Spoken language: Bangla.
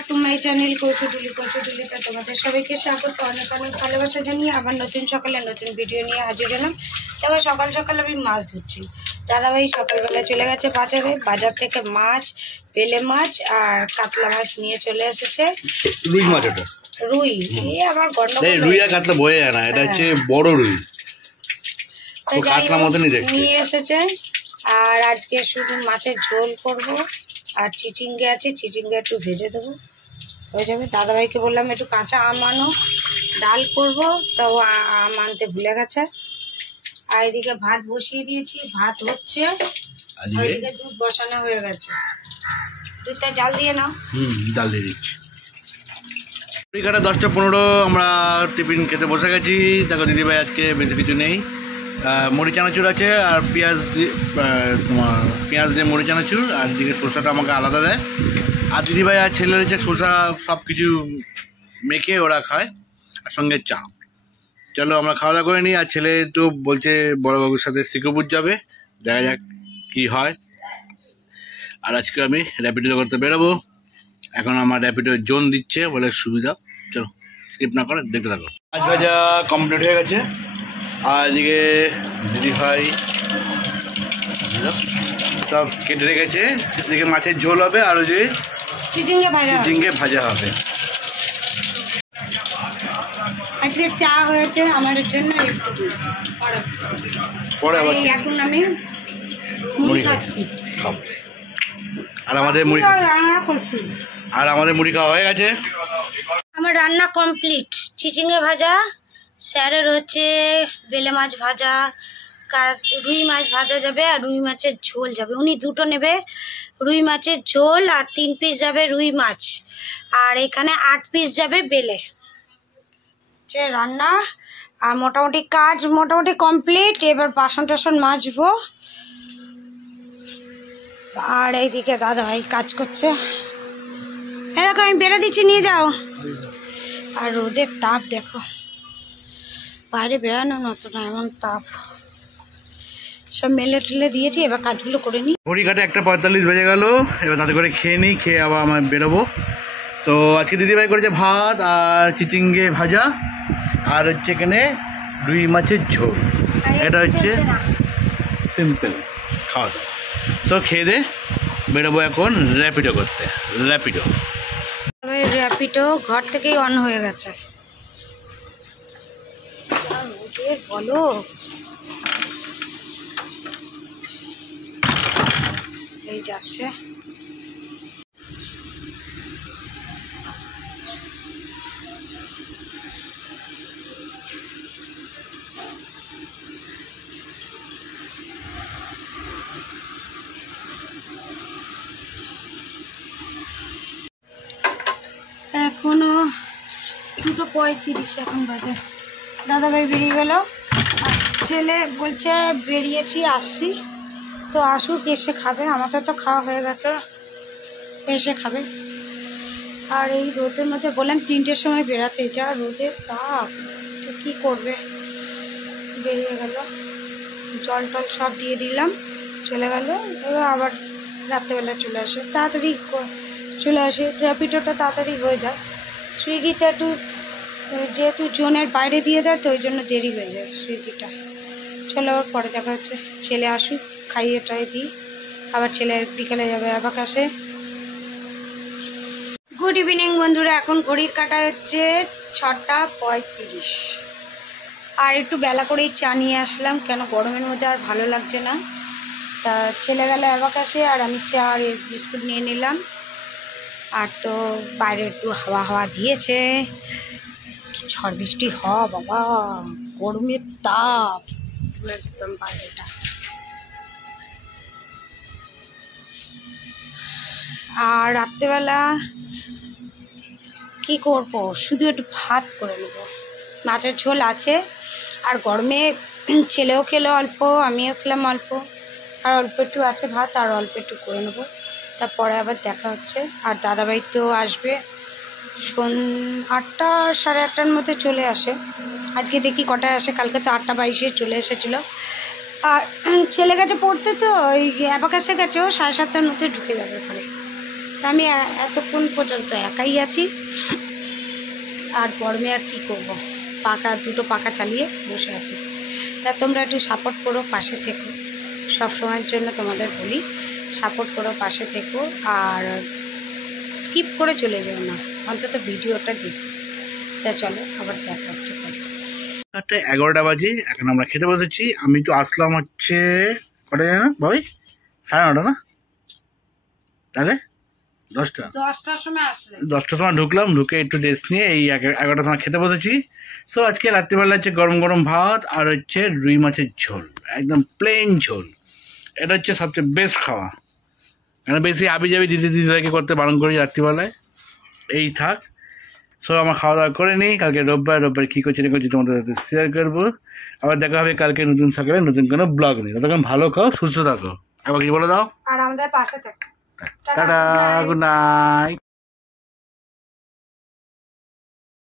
ব্যাক টু মাই চ্যানেল কৌশলুলিতে তোমাদের সবাইকে স্বাগত। অনেক অনেক ভালোবাসা জানিয়ে আবার নতুন সকালে নতুন ভিডিও নিয়ে হাজির হলাম। এবার সকাল সকাল আমি মাছ ধরছি। দাদাভাই সকালবেলা চলে গেছে বাজারে, বাজার থেকে মাছ, বেলে মাছ আর কাতলা মাছ নিয়ে চলে এসেছে। রুই মাছ, ওটা রুই। এই আবার গন্ডগোল, রুই আর কাতলা বয়ে যায় না, এটা হচ্ছে বড় রুই, কাতলা মতনই দেখতে নিয়ে এসেছে। আর আজকে শুধু মাছের ঝোল করব, আর চিচিঙ্গে আছে, চিচিঙ্গে একটু ভেজে দেবো, হয়ে যাবে। দাদাভাইকে বললাম একটু কাঁচা আম আনো, ডাল করবো, তো আম আনতে ভুলে গেছে। আর এদিকে ভাত বসিয়ে দিয়েছি, ভাত হচ্ছে, ওইদিকে দুধ বসানো হয়ে গেছে। দুধটা জাল দিয়ে নাও। জাল দিয়ে দিচ্ছি। ঘড়িকাটা 10টা 15 আমরা টিফিন খেতে বসে গেছি। দেখো দিদিভাই আজকে বেশি কিছু নেই, মুড়ি চানাচুর আছে আর পেঁয়াজ দিয়ে তোমার পেঁয়াজ দিয়ে মুড়ি চানাচুর, আর দিকে শসাটা আমাকে আলাদা দেয়। আর দিদিভাই আর ছেলে হচ্ছে শসা সব কিছু মেখে ওরা খায়, আর সঙ্গে চা। চলো আমরা খাওয়া দাওয়া করে নিই। আর ছেলে তো বলছে বড়োবাবুর সাথে সিঙ্গাপুর যাবে, দেখা যাক কী হয়। আর আজকে আমি র্যাপিডো করতে বেরোবো। এখন আমার র্যাপিডো জোন দিচ্ছে বলে সুবিধা। চলো স্কিপ না করে দেখতে থাকো। মাছ ভাজা কমপ্লিট হয়ে গেছে, আর এদিকে দিদিভাই সব কেটে রেখেছে। এদিকে মাছের ঝোল হবে, আর ওই যে চিচিঙ্গে ভাজা হবে। আজকে চা হয়েছে আমার জন্য, পরে আবার এখন আমি মুড়ি খাচ্ছি। আর আমাদের মুড়ি খাওয়া হয়ে গেছে। আমার রান্না কমপ্লিট। চিচিঙ্গে ভাজা, স্যারের হচ্ছে বেলে মাছ ভাজা, রুই মাছ ভাজা যাবে, আর রুই মাছের ঝোল যাবে। উনি দুটো নেবে, রুই মাছের ঝোল, আর 3 পিস যাবে রুই মাছ, আর এখানে 8 পিস যাবে বেলে। রান্না আর মোটামুটি কাজ মোটামুটি কমপ্লিট। এবার বাসন টাসন মাজবো। আর এইদিকে দাদাভাই কাজ করছে। দেখো আমি বেড়ে দিচ্ছি, নিয়ে যাও। আর রোদের তাপ দেখো, বাইরে বেড়ানো নতো না, এমন তাপ। সব মেলে টেলে দিয়েছি, এবার কাজগুলো করে নিই। ঘড়ি কাটে 1:45 বেজে গেল। এবার তাতে করে খেয়ে নিই, খেয়ে আবার আমার বেরোবো। তো আজকে দিদিভাই করেছে ভাত আর চিচিঙ্গে ভাজা, আর হচ্ছে এখানে রুই মাছের ঝোল। এটা হচ্ছে সিম্পল খাওয়া দাওয়া। তো খেয়ে দে বেরোবো এখন র্যাপিডো করতে। র্যাপিডো ঘর থেকেই অন হয়ে গেছে। বলো এই যাচ্ছে। এখনো 2:35 এখন বাজে। দাদাভাই বেরিয়ে গেল, আর ছেলে বলছে বেরিয়েছি আসছি, তো আসুক, এসে খাবে। আমাদের তো খাওয়া হয়ে গেছে, এসে খাবে। আর এই রোদের মধ্যে বললাম 3টের সময় বেরাতে, যা রোদের তাপ, তো কী করবে। বেরিয়ে গেল, জল টল সব দিয়ে দিলাম, চলে গেল। এবার আবার রাত্রেবেলা চলে আসে, তাড়াতাড়ি চলে আসে। র্যাপিডোটা তাড়াতাড়ি হয়ে যায়। সুইগিটা একটু যেহেতু জোনের বাইরে দিয়ে দেয়, তো ওই জন্য দেরি হয়ে যায় সুইগিটা। চলো আবার পরে দেখা হচ্ছে। ছেলে আসুক, খাইয়ে টাইয়ে দিই। আবার ছেলে বিকালে যাবে অ্যাবাকাসে। গুড ইভিনিং বন্ধুরা, এখন ঘড়ির কাটা হচ্ছে 6:35। আর একটু বেলা করেই চা নিয়ে আসলাম, কেন গরমের মধ্যে আর ভালো লাগছে না। তা ছেলে গেল অ্যাবাকাসে, আর আমি চা আর বিস্কুট নিয়ে নিলাম। আর তো বাইরে একটু হাওয়া দিয়েছে, ঝড় বৃষ্টি বাবা, গরমের তাপ একদম বাইরেটা। আর রাত্রেবেলা কি করব, শুধু একটু ভাত করে নেব। মাছের ঝোল আছে, আর গরমে ছেলেও খেলো অল্প, আমিও খেলাম অল্প, আর অল্প একটু আছে ভাত, আর অল্প একটু করে নেবো। তারপরে আবার দেখা হচ্ছে। আর দাদাভাই তো আসবে 8টা 8:30-র মধ্যে চলে আসে। আজকে দেখি কটায় আসে, কালকে তো 8:22-এ চলে এসেছিলো। আর ছেলে গেছে পড়তে, তো ওই অ্যাবাকাসে গেছে, ও 7:30-টার মধ্যে ঢুকে যাবে ঘরে। তা আমি এতক্ষণ পর্যন্ত একাই আছি, আর গরমে আর কী করবো, দুটো পাখা চালিয়ে বসে আছি। তা তোমরা একটু সাপোর্ট করো, পাশে থেকো, সব সময়ের জন্য তোমাদের বলি সাপোর্ট করো, পাশে থেকো, আর স্কিপ করে চলে যেও না, অন্তত ভিডিওটা দেখো। তা চলো আবার দেখা হচ্ছে পরে। 11টা বাজে, এখন আমরা খেতে বসেছি। আমি তো আসলাম হচ্ছে কটা জানো ভাই, 9:30 না, তাহলে 10টার সময় আসলে 10টার সময় ঢুকলাম, ঢুকে একটু রেস্ট নিয়ে এই 11টার সময় খেতে বসেছি। সো আজকে রাত্রিবেলা হচ্ছে গরম গরম ভাত আর হচ্ছে রুই মাছের ঝোল, একদম প্লেন ঝোল। এটা হচ্ছে সবচেয়ে বেস্ট খাওয়া, কেন বেশি আবি যাবি দিদিভাইকে করতে বারণ করি রাত্রিবেলায়। এই থাক, সো আমার খাওয়া দাওয়া করে নিই, কালকে রোববার কী করছি না করছি তোমাদের সাথে শেয়ার করবো। আবার দেখা হবে কালকে নতুন সকালে নতুন কোনো ব্লগ নিয়ে। ততক্ষণ ভালো খাও, সুস্থ থাকো। আবার কিছু বলে দাও, আর আমাদের পাশে থাকো। Tata, good night.